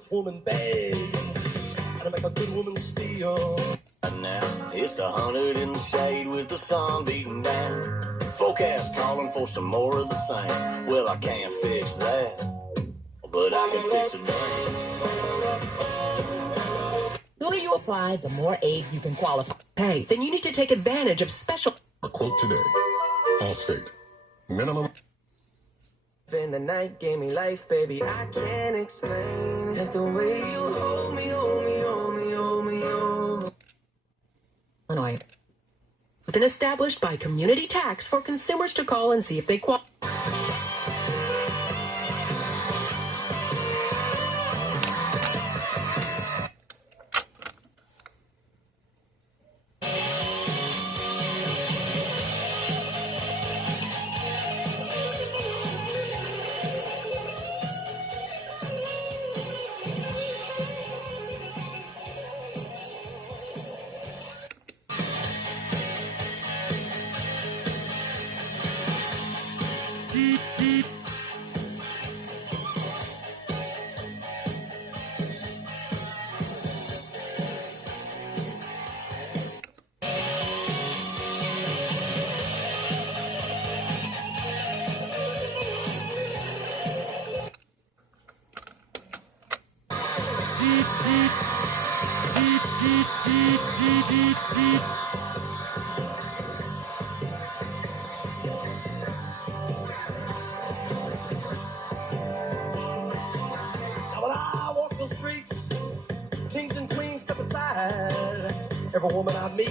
rich woman beg, and to make a good woman steal. And now it's 100 in the shade with the sun beating down. Forecast calling for some more of the same. Well, I can't fix that, but I can fix a drain. The sooner you apply, the more aid you can qualify. Hey, then you need to take advantage of special. A quote today. Allstate. Minimum. In the night gave me life, baby, I can't explain it. The way you hold me, hold me, hold me, hold me, hold me. Illinois. Been established by community tax for consumers to call and see if they qualify. Kings and queens step aside. Every woman I meet